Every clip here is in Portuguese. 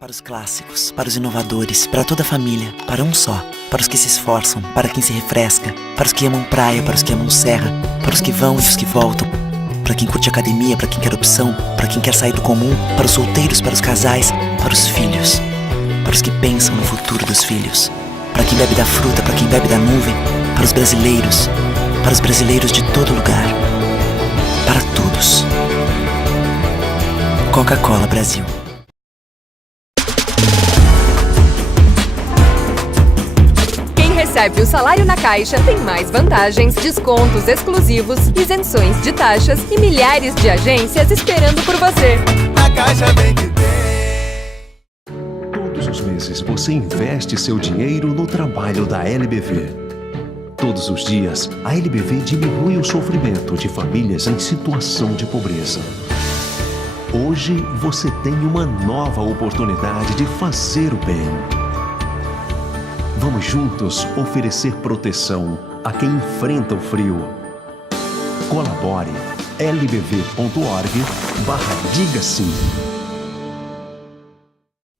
Para os clássicos, para os inovadores, para toda a família, para um só. Para os que se esforçam, para quem se refresca, para os que amam praia, para os que amam serra, para os que vão e os que voltam, para quem curte academia, para quem quer opção, para quem quer sair do comum, para os solteiros, para os casais, para os filhos, para os que pensam no futuro dos filhos, para quem bebe da fruta, para quem bebe da nuvem, para os brasileiros de todo lugar, para todos. Coca-Cola Brasil. Recebe o salário na Caixa tem mais vantagens, descontos exclusivos, isenções de taxas e milhares de agências esperando por você. A Caixa vem que tem. Todos os meses você investe seu dinheiro no trabalho da LBV. Todos os dias, a LBV diminui o sofrimento de famílias em situação de pobreza. Hoje você tem uma nova oportunidade de fazer o bem. Vamos juntos oferecer proteção a quem enfrenta o frio. Colabore lbv.org/diga sim.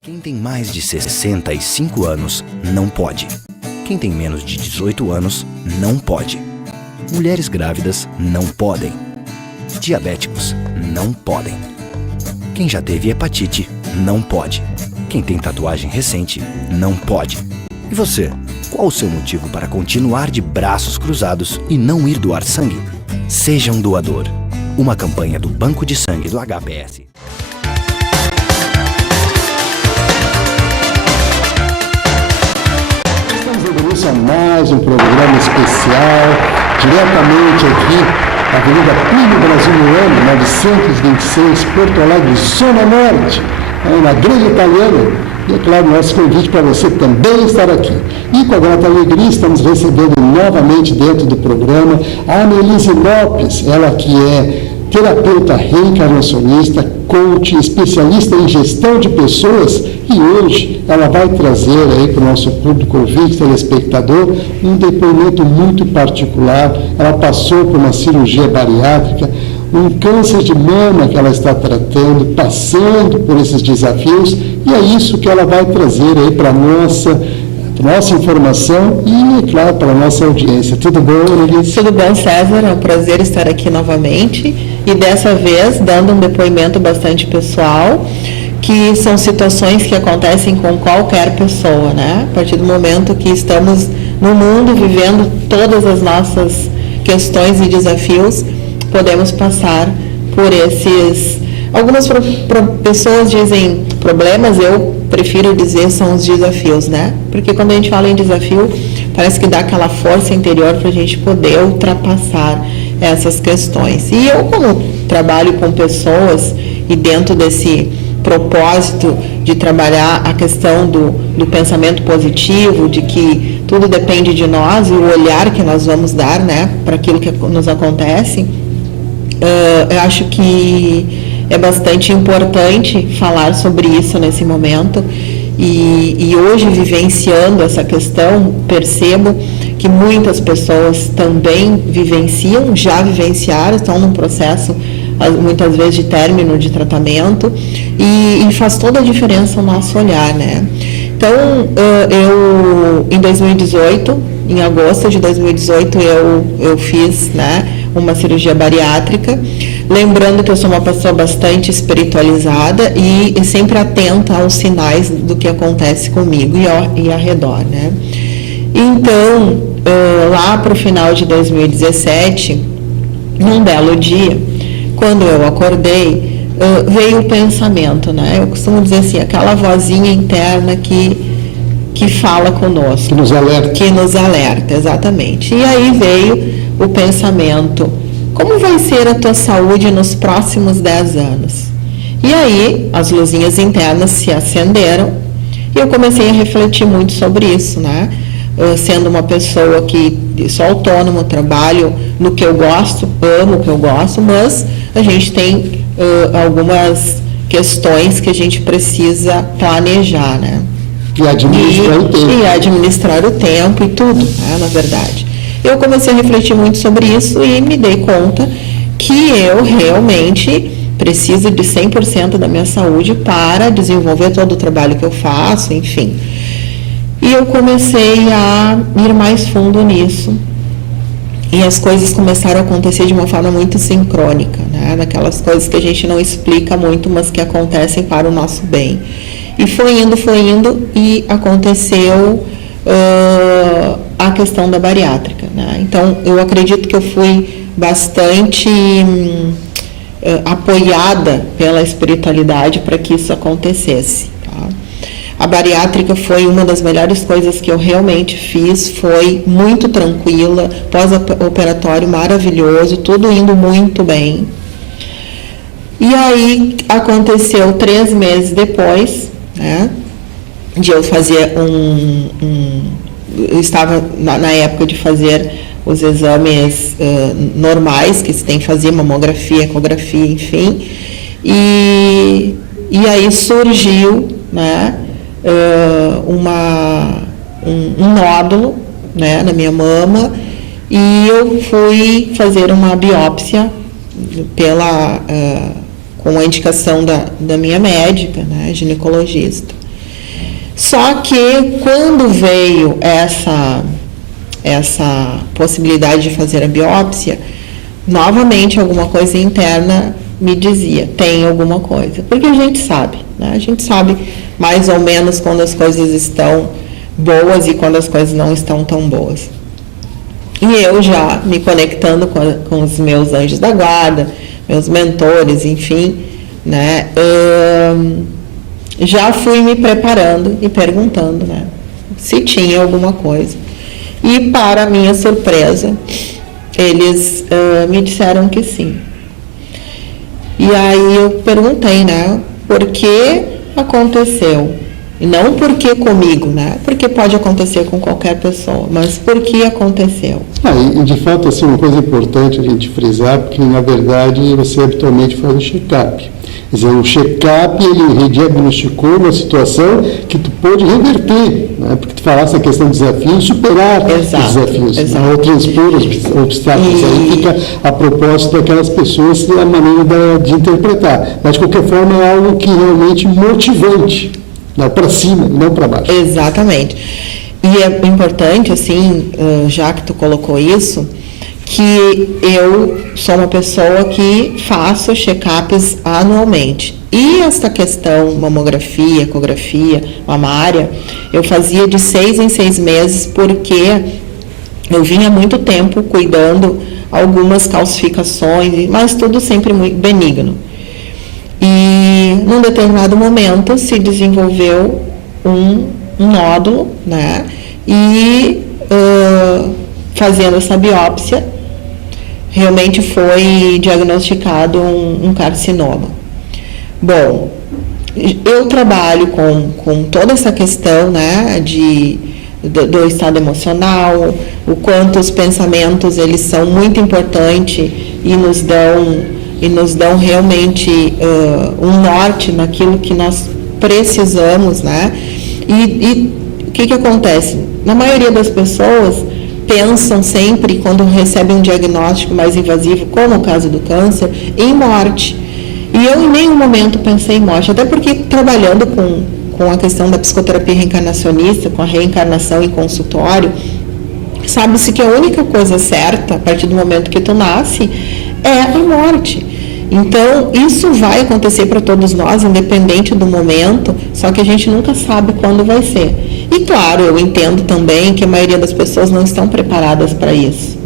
Quem tem mais de 65 anos não pode. Quem tem menos de 18 anos não pode. Mulheres grávidas não podem. Diabéticos não podem. Quem já teve hepatite não pode. Quem tem tatuagem recente não pode. E você, qual o seu motivo para continuar de braços cruzados e não ir doar sangue? Seja um doador. Uma campanha do Banco de Sangue do HPS. Estamos dando início a mais um programa especial, diretamente aqui, Avenida Plínio Brasiliano, 926, Porto Alegre, Zona Norte, na Grande Italiana. E é claro, nosso convite para você também estar aqui. E com a grata alegria estamos recebendo novamente dentro do programa a Annelise Lopes, ela que é terapeuta reencarnacionista, coach, especialista em gestão de pessoas, e hoje ela vai trazer aí para o nosso público ouvinte, telespectador, um depoimento muito particular. Ela passou por uma cirurgia bariátrica, um câncer de mama que ela está tratando, passando por esses desafios, e é isso que ela vai trazer aí para a nossa informação e, é claro, para a nossa audiência. Tudo bom, Annelise? Tudo bom, César? É um prazer estar aqui novamente e dessa vez dando um depoimento bastante pessoal, que são situações que acontecem com qualquer pessoa, né? A partir do momento que estamos no mundo vivendo todas as nossas questões e desafios, podemos passar por esses... Algumas pessoas dizem problemas, eu prefiro dizer são os desafios, né? Porque quando a gente fala em desafio, parece que dá aquela força interior para a gente poder ultrapassar essas questões. E eu, como trabalho com pessoas e dentro desse propósito de trabalhar a questão do pensamento positivo, de que tudo depende de nós e o olhar que nós vamos dar, né, para aquilo que nos acontece, eu acho que é bastante importante falar sobre isso nesse momento e hoje, vivenciando essa questão, percebo que muitas pessoas também vivenciam, já vivenciaram, estão num processo muitas vezes de término de tratamento e faz toda a diferença o nosso olhar, né? Então, eu em 2018, em agosto de 2018, eu fiz, né, uma cirurgia bariátrica, lembrando que eu sou uma pessoa bastante espiritualizada e sempre atenta aos sinais do que acontece comigo e ao redor, né? Então, lá para o final de 2017, num belo dia, quando eu acordei, veio o pensamento, né? Eu costumo dizer assim, aquela vozinha interna que fala conosco. Que nos alerta. Que nos alerta, exatamente. E aí veio o pensamento, como vai ser a tua saúde nos próximos 10 anos? E aí, as luzinhas internas se acenderam E eu comecei a refletir muito sobre isso, né? Sendo uma pessoa que sou autônoma, trabalho no que eu gosto, amo o que eu gosto, mas a gente tem algumas questões que a gente precisa planejar, né? E administrar o tempo. E administrar o tempo e tudo, né, na verdade. Eu comecei a refletir muito sobre isso e me dei conta que eu realmente preciso de 100% da minha saúde para desenvolver todo o trabalho que eu faço, enfim. E eu comecei a ir mais fundo nisso. E as coisas começaram a acontecer de uma forma muito sincrônica, né? Daquelas coisas que a gente não explica muito, mas que acontecem para o nosso bem. E foi indo, e aconteceu a questão da bariátrica, né? Então, eu acredito que eu fui bastante apoiada pela espiritualidade para que isso acontecesse, tá? A bariátrica foi uma das melhores coisas que eu realmente fiz, foi muito tranquila, pós-operatório maravilhoso, tudo indo muito bem. E aí aconteceu 3 meses depois, né, de eu fazer eu estava na época de fazer os exames normais que se tem que fazer, mamografia, ecografia, enfim, e aí surgiu, né, um nódulo, né, na minha mama, e eu fui fazer uma biópsia com a indicação da minha médica, né, ginecologista. Só que quando veio essa possibilidade de fazer a biópsia, novamente alguma coisa interna me dizia, tem alguma coisa, porque a gente sabe, né? A gente sabe mais ou menos quando as coisas estão boas e quando as coisas não estão tão boas. E eu já me conectando com os meus anjos da guarda, meus mentores, enfim, né? Já fui me preparando e perguntando, né, se tinha alguma coisa. E, para minha surpresa, eles me disseram que sim. E aí eu perguntei, né, por que aconteceu? E não por que comigo, né, porque pode acontecer com qualquer pessoa, mas por que aconteceu? E de fato, assim, uma coisa importante a gente frisar, porque na verdade você habitualmente faz um check-up. Quer dizer, o check-up, ele diagnosticou uma situação que tu pôde reverter, né? Porque tu falasse a questão do desafio, superar os desafios, né? Ou transpor os obstáculos. Aí fica a proposta daquelas pessoas a maneira de interpretar. Mas, de qualquer forma, é algo que realmente motivante, né? Para cima, não para baixo. Exatamente. E é importante, assim, já que tu colocou isso, que eu sou uma pessoa que faço check-ups anualmente. E essa questão mamografia, ecografia, mamária, eu fazia de 6 em 6 meses, porque eu vinha há muito tempo cuidando algumas calcificações, mas tudo sempre muito benigno. E num determinado momento se desenvolveu um nódulo, né? E fazendo essa biópsia, realmente foi diagnosticado um carcinoma. Bom, eu trabalho com toda essa questão, né, do estado emocional, o quanto os pensamentos eles são muito importantes e nos dão realmente um norte naquilo que nós precisamos, né? E o que acontece? Na maioria das pessoas pensam sempre, quando recebem um diagnóstico mais invasivo, como o caso do câncer, em morte. E eu em nenhum momento pensei em morte, até porque trabalhando com a questão da psicoterapia reencarnacionista, com a reencarnação em consultório, sabe-se que a única coisa certa, a partir do momento que tu nasce, é a morte. Então, isso vai acontecer para todos nós, independente do momento, só que a gente nunca sabe quando vai ser. E, claro, eu entendo também que a maioria das pessoas não estão preparadas para isso.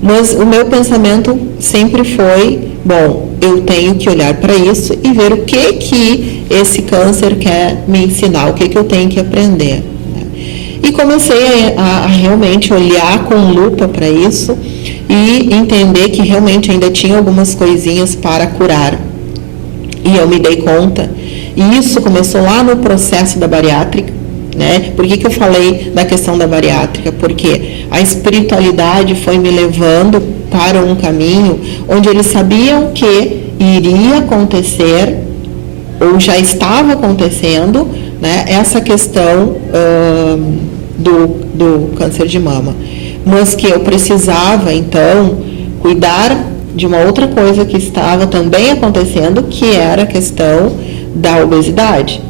Mas o meu pensamento sempre foi, bom, eu tenho que olhar para isso e ver o que esse câncer quer me ensinar, o que eu tenho que aprender. E comecei a realmente olhar com lupa para isso e entender que realmente ainda tinha algumas coisinhas para curar. E eu me dei conta, e isso começou lá no processo da bariátrica, né? Por que eu falei da questão da bariátrica? Porque a espiritualidade foi me levando para um caminho onde eles sabiam que iria acontecer, ou já estava acontecendo, né, essa questão do câncer de mama. Mas que eu precisava, então, cuidar de uma outra coisa que estava também acontecendo, que era a questão da obesidade.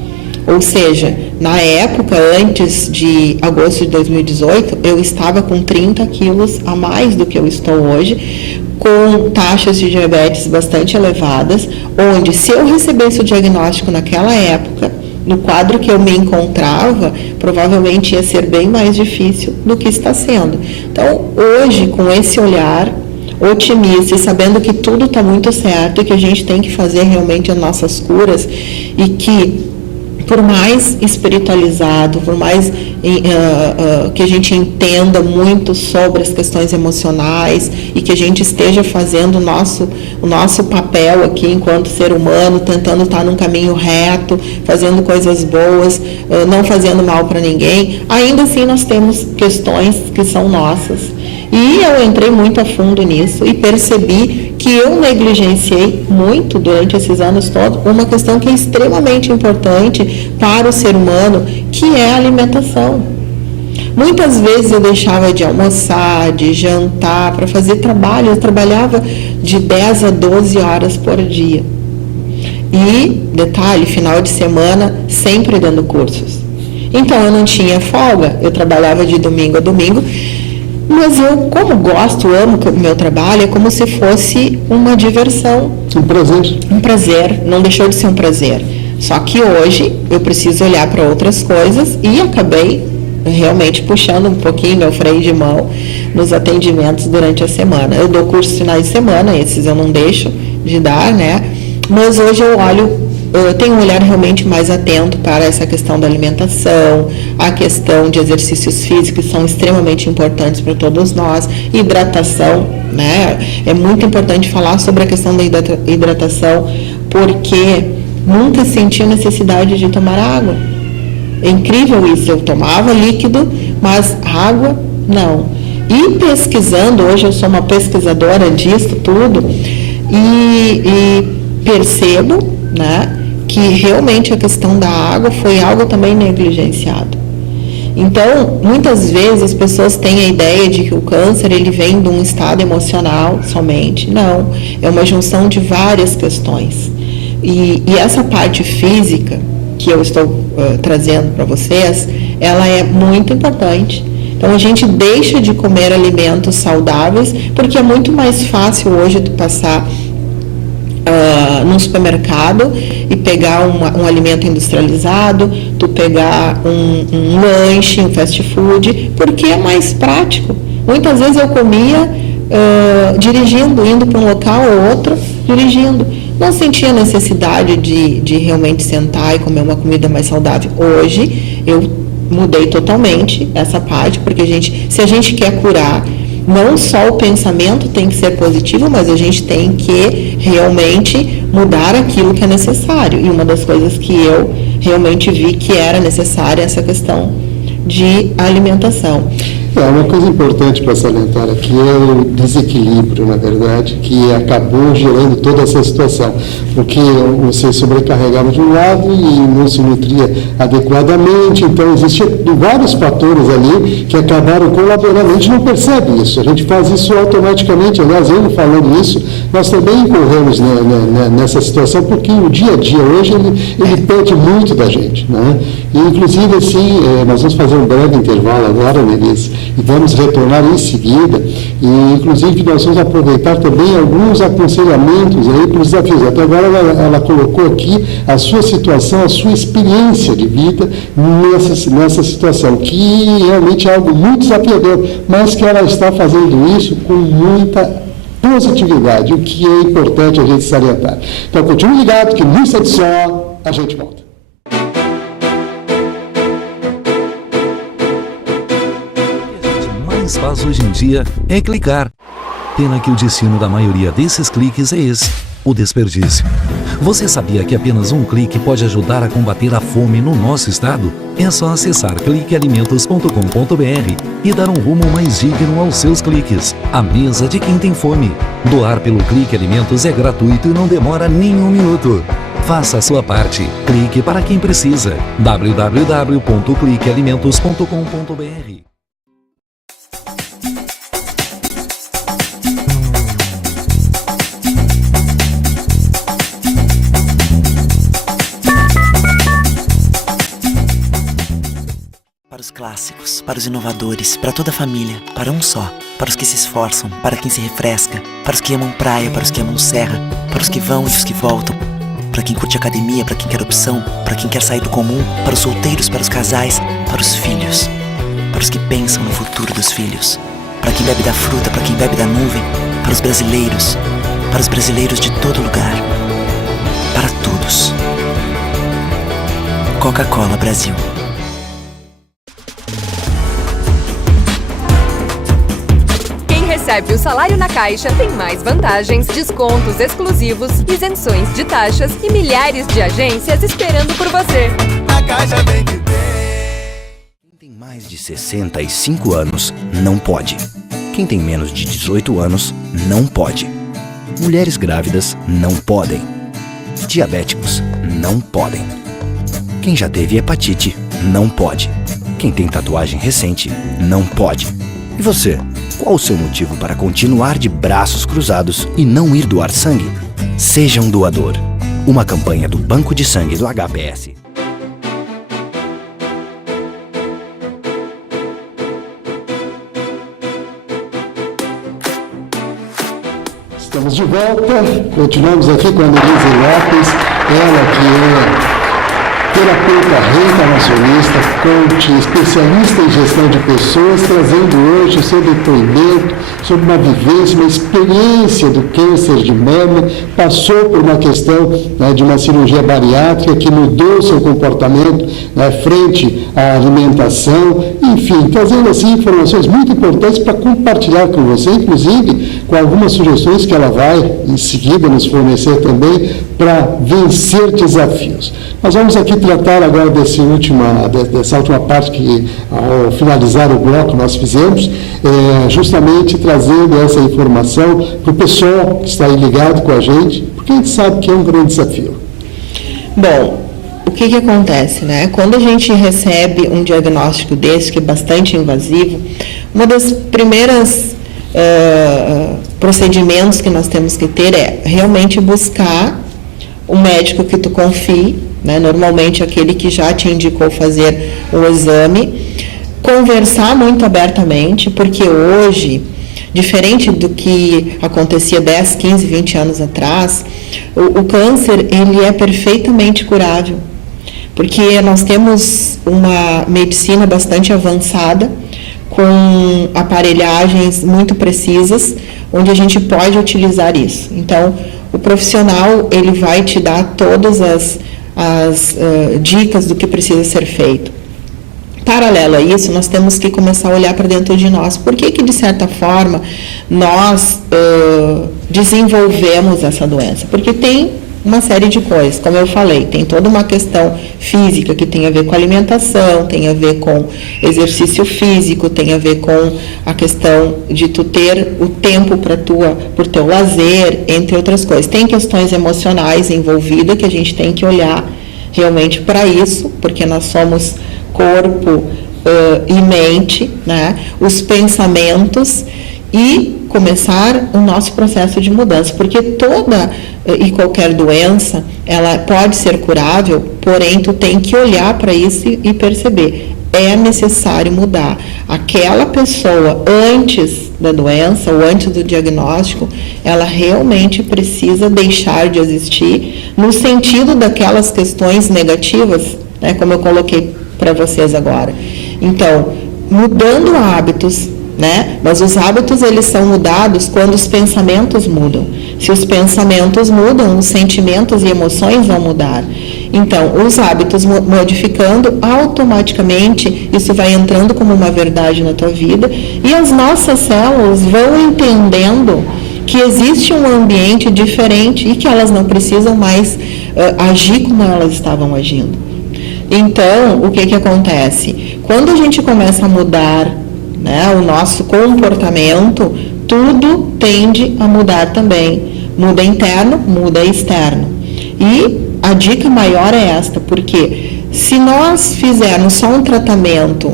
Ou seja, na época, antes de agosto de 2018, eu estava com 30 quilos a mais do que eu estou hoje, com taxas de diabetes bastante elevadas, onde se eu recebesse o diagnóstico naquela época, no quadro que eu me encontrava, provavelmente ia ser bem mais difícil do que está sendo. Então, hoje, com esse olhar otimista e sabendo que tudo está muito certo e que a gente tem que fazer realmente as nossas curas e que, por mais espiritualizado, por mais que a gente entenda muito sobre as questões emocionais e que a gente esteja fazendo o nosso papel aqui enquanto ser humano, tentando estar num caminho reto, fazendo coisas boas, não fazendo mal para ninguém, ainda assim nós temos questões que são nossas. E eu entrei muito a fundo nisso e percebi que eu negligenciei muito durante esses anos todos uma questão que é extremamente importante para o ser humano, que é a alimentação. Muitas vezes eu deixava de almoçar, de jantar, para fazer trabalho. Eu trabalhava de 10 a 12 horas por dia. E, detalhe, final de semana, sempre dando cursos. Então, eu não tinha folga, eu trabalhava de domingo a domingo. Mas eu, como gosto, amo o meu trabalho, é como se fosse uma diversão. Um prazer. Um prazer, não deixou de ser um prazer. Só que hoje eu preciso olhar para outras coisas e acabei realmente puxando um pouquinho meu freio de mão nos atendimentos durante a semana. Eu dou cursos finais de semana, esses eu não deixo de dar, né? Mas hoje eu tenho um olhar realmente mais atento para essa questão da alimentação, a questão de exercícios físicos, que são extremamente importantes para todos nós, hidratação, né? É muito importante falar sobre a questão da hidratação, porque nunca senti a necessidade de tomar água. É incrível isso, eu tomava líquido, mas água, não. E pesquisando, hoje eu sou uma pesquisadora disso tudo, e percebo, né, que realmente a questão da água foi algo também negligenciado. Então, muitas vezes as pessoas têm a ideia de que o câncer ele vem de um estado emocional somente. Não, é uma junção de várias questões. E essa parte física que eu estou trazendo para vocês, ela é muito importante. Então, a gente deixa de comer alimentos saudáveis, porque é muito mais fácil hoje tu passar num supermercado e pegar um alimento industrializado, tu pegar um lanche, um fast food, porque é mais prático. Muitas vezes eu comia dirigindo, indo para um local ou outro, dirigindo. Não sentia necessidade de realmente sentar e comer uma comida mais saudável. Hoje, eu mudei totalmente essa parte, porque se a gente quer curar, não só o pensamento tem que ser positivo, mas a gente tem que realmente mudar aquilo que é necessário. E uma das coisas que eu realmente vi que era necessária é essa questão de alimentação. Uma coisa importante para salientar aqui é o desequilíbrio, na verdade, que acabou gerando toda essa situação, porque você sobrecarregava de um lado e não se nutria adequadamente, então existiam vários fatores ali que acabaram colaborando. A gente não percebe isso, a gente faz isso automaticamente. Aliás, eu falando isso, nós também incorremos nessa situação, porque o dia a dia hoje ele pede muito da gente, né? E, inclusive, assim, nós vamos fazer um breve intervalo agora, Melissa, e vamos retornar em seguida, e inclusive nós vamos aproveitar também alguns aconselhamentos aí para os desafios. Até agora ela colocou aqui a sua situação, a sua experiência de vida nessa situação, que realmente é algo muito desafiador, mas que ela está fazendo isso com muita positividade, o que é importante a gente salientar. Então continue ligado que no Instante Só a gente volta. Faz hoje em dia é clicar. Pena que o destino da maioria desses cliques é esse: o desperdício. Você sabia que apenas um clique pode ajudar a combater a fome no nosso estado? É só acessar cliquealimentos.com.br e dar um rumo mais digno aos seus cliques. A mesa de quem tem fome. Doar pelo Clique Alimentos é gratuito e não demora nem um minuto. Faça a sua parte. Clique para quem precisa. www.cliquealimentos.com.br. Para os clássicos, para os inovadores, para toda a família, para um só. Para os que se esforçam, para quem se refresca, para os que amam praia, para os que amam serra, para os que vão e os que voltam, para quem curte academia, para quem quer opção, para quem quer sair do comum, para os solteiros, para os casais, para os filhos, para os que pensam no futuro dos filhos, para quem bebe da fruta, para quem bebe da nuvem, para os brasileiros de todo lugar, para todos. Coca-Cola Brasil. Recebe o salário na Caixa, tem mais vantagens, descontos exclusivos, isenções de taxas e milhares de agências esperando por você. Na Caixa tem que ter. Quem tem mais de 65 anos não pode. Quem tem menos de 18 anos não pode. Mulheres grávidas não podem. Diabéticos não podem. Quem já teve hepatite não pode. Quem tem tatuagem recente não pode. E você? Qual o seu motivo para continuar de braços cruzados e não ir doar sangue? Seja um doador. Uma campanha do Banco de Sangue do HPS. Estamos de volta, continuamos aqui com a Annelise Lopes, ela que é terapeuta reencarnacionista, coach, especialista em gestão de pessoas, trazendo hoje o seu depoimento sobre uma vivência, uma experiência do câncer de mama, passou por uma questão de uma cirurgia bariátrica que mudou seu comportamento frente à alimentação, enfim, trazendo assim informações muito importantes para compartilhar com você, inclusive com algumas sugestões que ela vai em seguida nos fornecer também para vencer desafios. Nós vamos aqui tratar agora dessa última parte que, ao finalizar o bloco, nós fizemos, justamente trazendo essa informação para o pessoal que está aí ligado com a gente, porque a gente sabe que é um grande desafio. Bom, o que acontece, né? Quando a gente recebe um diagnóstico desse, que é bastante invasivo, uma das primeiras procedimentos que nós temos que ter é realmente buscar um médico que tu confie, né? Normalmente aquele que já te indicou fazer o exame, conversar muito abertamente, porque hoje, diferente do que acontecia 10, 15, 20 anos atrás, o câncer ele é perfeitamente curável, porque nós temos uma medicina bastante avançada, com aparelhagens muito precisas, onde a gente pode utilizar isso. Então, o profissional ele vai te dar todas as dicas do que precisa ser feito. Paralelo a isso, nós temos que começar a olhar para dentro de nós. Por que de certa forma, nós desenvolvemos essa doença? Porque tem uma série de coisas, como eu falei, tem toda uma questão física que tem a ver com alimentação, tem a ver com exercício físico, tem a ver com a questão de tu ter o tempo por teu lazer, entre outras coisas. Tem questões emocionais envolvidas que a gente tem que olhar realmente para isso, porque nós somos corpo e mente, né? Os pensamentos e começar o nosso processo de mudança, porque toda e qualquer doença, ela pode ser curável, porém tu tem que olhar para isso e perceber, é necessário mudar. Aquela pessoa antes da doença ou antes do diagnóstico, ela realmente precisa deixar de existir no sentido daquelas questões negativas, né, como eu coloquei para vocês agora. Então, mudando hábitos, né? Mas os hábitos eles são mudados quando os pensamentos mudam. Se os pensamentos mudam, os sentimentos e emoções vão mudar. Então, os hábitos modificando, automaticamente isso vai entrando como uma verdade na tua vida e as nossas células vão entendendo que existe um ambiente diferente e que elas não precisam mais agir como elas estavam agindo. Então, o que acontece? Quando a gente começa a mudar, né, o nosso comportamento, tudo tende a mudar também. Muda interno, muda externo. E a dica maior é esta, porque se nós fizermos só um tratamento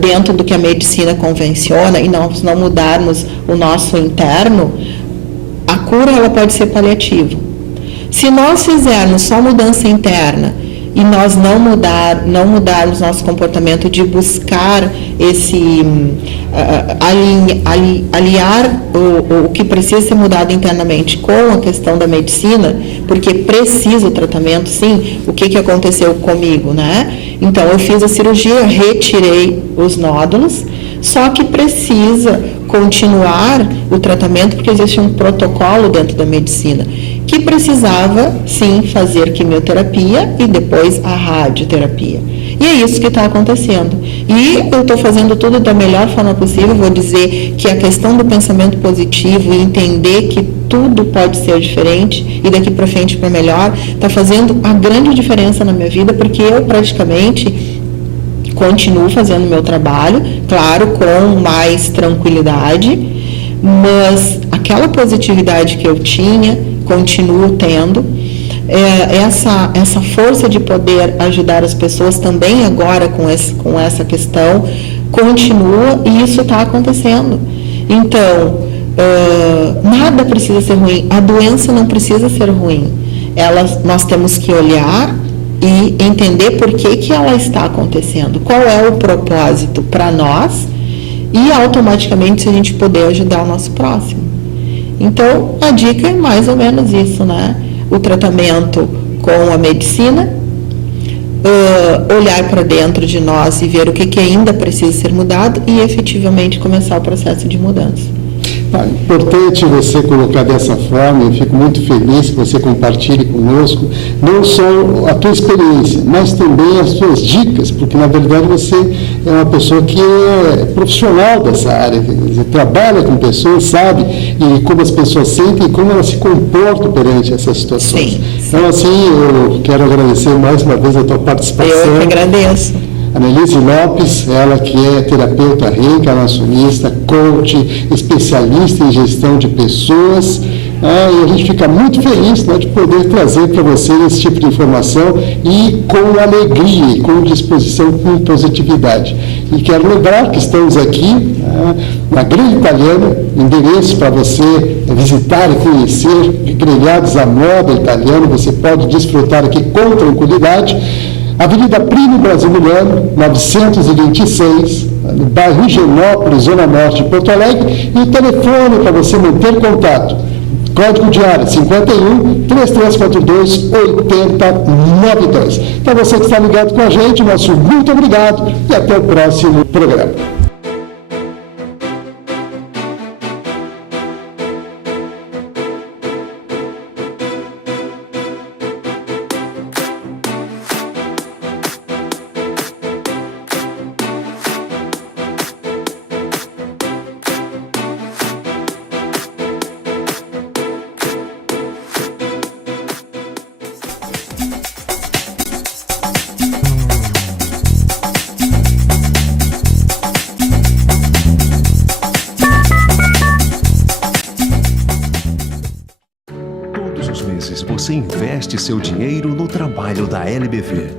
dentro do que a medicina convenciona e nós não mudarmos o nosso interno, a cura ela pode ser paliativa. Se nós fizermos só mudança interna e nós não mudarmos nosso comportamento de buscar esse aliar o que precisa ser mudado internamente com a questão da medicina, porque precisa o tratamento, sim. O que aconteceu comigo, né? Então, eu fiz a cirurgia, retirei os nódulos, só que precisa continuar o tratamento, porque existe um protocolo dentro da medicina, que precisava, sim, fazer quimioterapia e depois a radioterapia. E é isso que está acontecendo. E eu estou fazendo tudo da melhor forma possível. Vou dizer que a questão do pensamento positivo e entender que tudo pode ser diferente e daqui para frente para melhor, está fazendo a grande diferença na minha vida, porque eu praticamente continuo fazendo o meu trabalho, claro, com mais tranquilidade, mas aquela positividade que eu tinha, continuo tendo, essa força de poder ajudar as pessoas também agora com essa questão, continua e isso está acontecendo. Então, nada precisa ser ruim, a doença não precisa ser ruim, nós temos que olhar e entender por que ela está acontecendo, qual é o propósito para nós e automaticamente se a gente puder ajudar o nosso próximo. Então, a dica é mais ou menos isso, né? O tratamento com a medicina, olhar para dentro de nós e ver o que ainda precisa ser mudado e efetivamente começar o processo de mudança. É importante você colocar dessa forma, eu fico muito feliz que você compartilhe conosco não só a tua experiência, mas também as suas dicas, porque na verdade você é uma pessoa que é profissional dessa área, quer dizer, trabalha com pessoas, sabe e como as pessoas sentem e como elas se comportam perante essas situações. Sim. Então assim, eu quero agradecer mais uma vez a tua participação. Eu que agradeço. Annelise Lopes, ela que é terapeuta reencarnacionista, coach, especialista em gestão de pessoas, e a gente fica muito feliz, né, de poder trazer para você esse tipo de informação e com alegria, e com disposição, com positividade. E quero lembrar que estamos aqui na Grelha Italiana, endereço para você visitar e conhecer, grelhados à moda italiana, você pode desfrutar aqui com tranquilidade. Avenida Primo Brasiliano, 926, no bairro Higienópolis, Zona Norte de Porto Alegre, e o telefone para você manter contato. Código de área 51-3342-8092. Para você que está ligado com a gente, nosso muito obrigado e até o próximo programa. Você investe seu dinheiro no trabalho da LBV.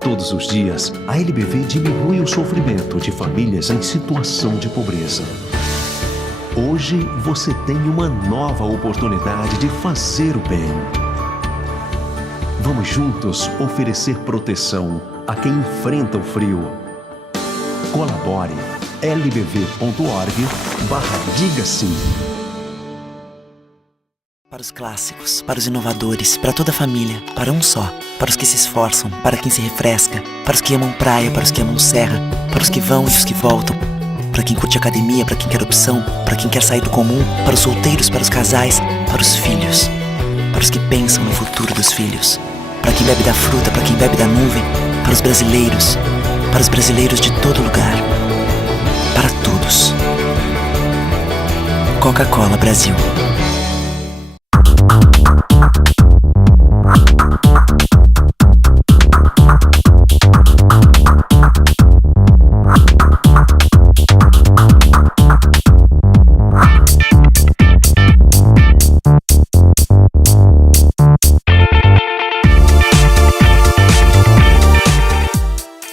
Todos os dias, a LBV diminui o sofrimento de famílias em situação de pobreza. Hoje, você tem uma nova oportunidade de fazer o bem. Vamos juntos oferecer proteção a quem enfrenta o frio. Colabore lbv.org/diga sim. Para os clássicos, para os inovadores, para toda a família, para um só, para os que se esforçam, para quem se refresca, para os que amam praia, para os que amam serra, para os que vão e os que voltam, para quem curte academia, para quem quer opção, para quem quer sair do comum, para os solteiros, para os casais, para os filhos, para os que pensam no futuro dos filhos, para quem bebe da fruta, para quem bebe da nuvem, para os brasileiros de todo lugar, para todos. Coca-Cola Brasil.